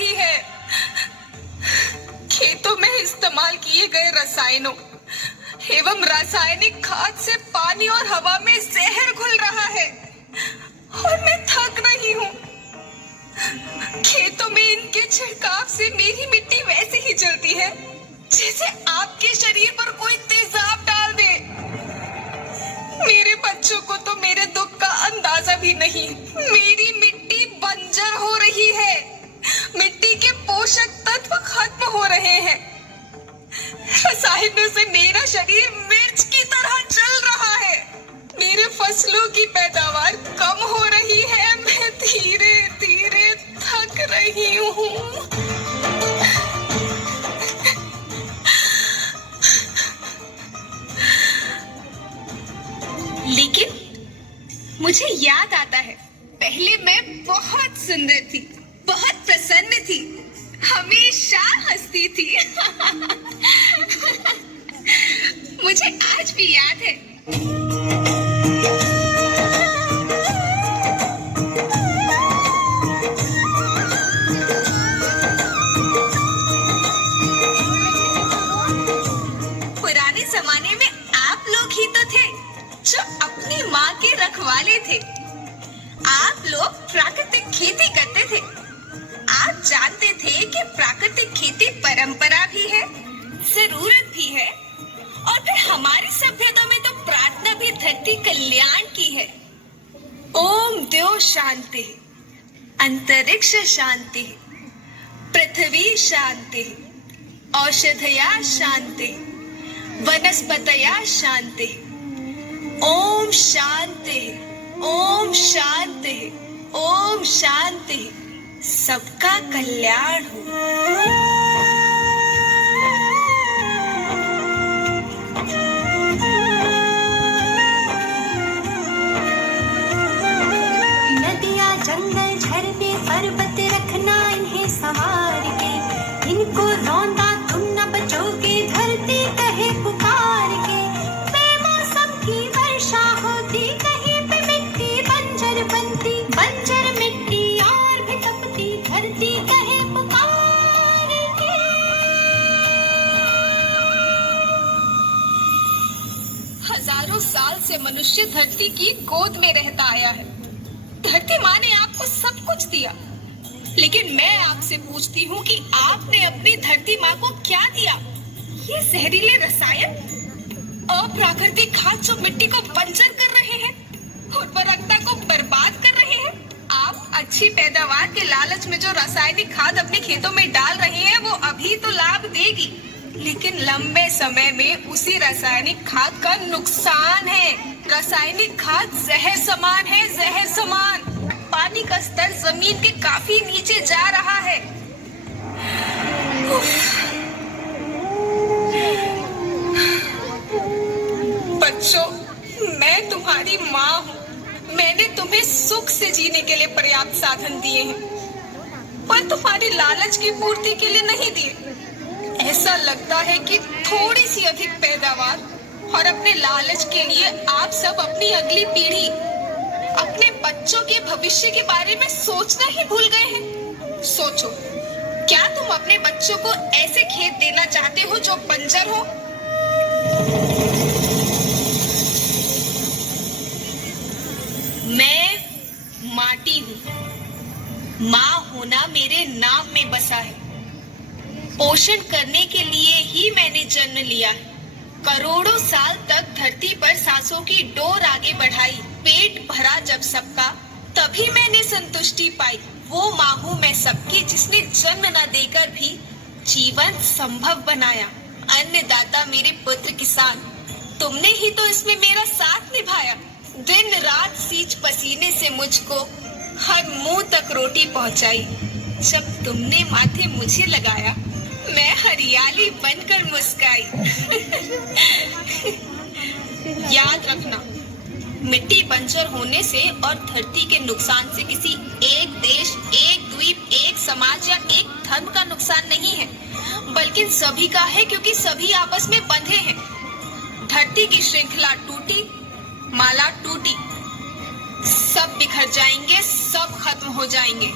रही है। खेतों में इस्तेमाल किए गए रसायनों एवं रासायनिक खाद से पानी और हवा में जहर घुल रहा है और मैं थक रही हूँ। खेतों में इनके छिड़काव से मेरी मिट्टी वैसे ही जलती है जैसे आपके शरीर पर कोई तेजाब डाल दे। मेरे बच्चों को तो मेरे दुख का अंदाजा भी नहीं। मेरी मिट्टी बंजर हो रही है। मिट्टी के पोषक तत्व खत्म हो रहे हैं। रसायनों से मेरा शरीर मिर्च की तरह जल रहा है। मेरे फसलों की पैदावार कम हो रही है। मैं धीरे धीरे थक रही हूँ। लेकिन मुझे याद आता है, पहले मैं बहुत सुंदर थी, बहुत प्रसन्न थी, हमेशा हंसती थी। मुझे आज भी याद है। पुराने जमाने में आप लोग ही तो थे जो अपनी माँ के रखवाले थे। आप लोग प्राकृतिक खेती करते थे। आप जानते थे कि प्राकृतिक खेती परंपरा भी है, जरूरत भी है, और फिर हमारी सभ्यता में तो प्रार्थना भी धरती कल्याण की है। ओम द्यो शांति, अंतरिक्ष शांति, पृथ्वी शांति, औषधया शांति, वनस्पतया शांति। ओम शांति, ओम शांति, ओम शांति। सबका कल्याण हो। नदियाँ, जंगल, झरने, पर्वत रखना इन्हें संवार के। इनको रौंदा तुम न बचोगे, धरती कहे पुकार के। बेमौसम की वर्षा होती, कहीं पे मिट्टी बंजर बनती। बंजर मिट्टी और भी तपती, धरती कहे पुकार के। हजारों साल से मनुष्य धरती की गोद में रहता आया है। धरती माँ ने आपको सब कुछ दिया, लेकिन मैं आपसे पूछती हूँ कि आपने अपनी धरती माँ को क्या दिया? ये जहरीले रसायन, अप्राकृतिक खाद जो मिट्टी को बंजर कर रहे हैं, उर्वरकता को बर्बाद कर रहे हैं। आप अच्छी पैदावार के लालच में जो रासायनिक खाद अपने खेतों में डाल रहे हैं, वो अभी तो लाभ देगी, लेकिन लंबे समय में उसी रासायनिक खाद का नुकसान है। रासायनिक खाद जहर समान है, जहर समान। पानी का स्तर जमीन के काफी नीचे जा रहा है। बच्चों, मैं तुम्हारी माँ हूँ। मैंने तुम्हें सुख से जीने के लिए पर्याप्त साधन दिए हैं, पर तुम्हारी लालच की पूर्ति के लिए नहीं दिए। ऐसा लगता है कि थोड़ी सी अधिक पैदावार और अपने लालच के लिए आप सब अपनी अगली पीढ़ी, अपने बच्चों के भविष्य के बारे में सोचना ही भूल गए हैं। सोचो, क्या तुम अपने बच्चों को ऐसे खेत देना चाहते हो जो बंजर हो? मैं माटी हूँ। माँ होना मेरे नाम में बसा है। पोषण करने के लिए ही मैंने जन्म लिया है। करोड़ों साल तक धरती पर सांसों की डोर आगे बढ़ाई। पेट भरा जब सबका, तभी मैंने संतुष्टि पाई। वो माँ हूँ मैं सबकी, जिसने जन्म न देकर भी जीवन संभव बनाया। अन्नदाता मेरे पुत्र किसान, तुमने ही तो इसमें मेरा साथ निभाया। दिन रात सींच पसीने से मुझको हर मुंह तक रोटी पहुंचाई। जब तुमने माथे मुझे लगाया, मैं हरियाली बनकर मुस्काई। याद रखना, मिट्टी बंजर होने से और धरती के नुकसान से किसी एक देश, एक द्वीप, एक समाज या एक धर्म का नुकसान नहीं है, बल्कि सभी का है, क्योंकि सभी आपस में बंधे हैं। धरती की श्रृंखला टूटी, माला टूटी, सब बिखर जाएंगे, सब खत्म हो जाएंगे।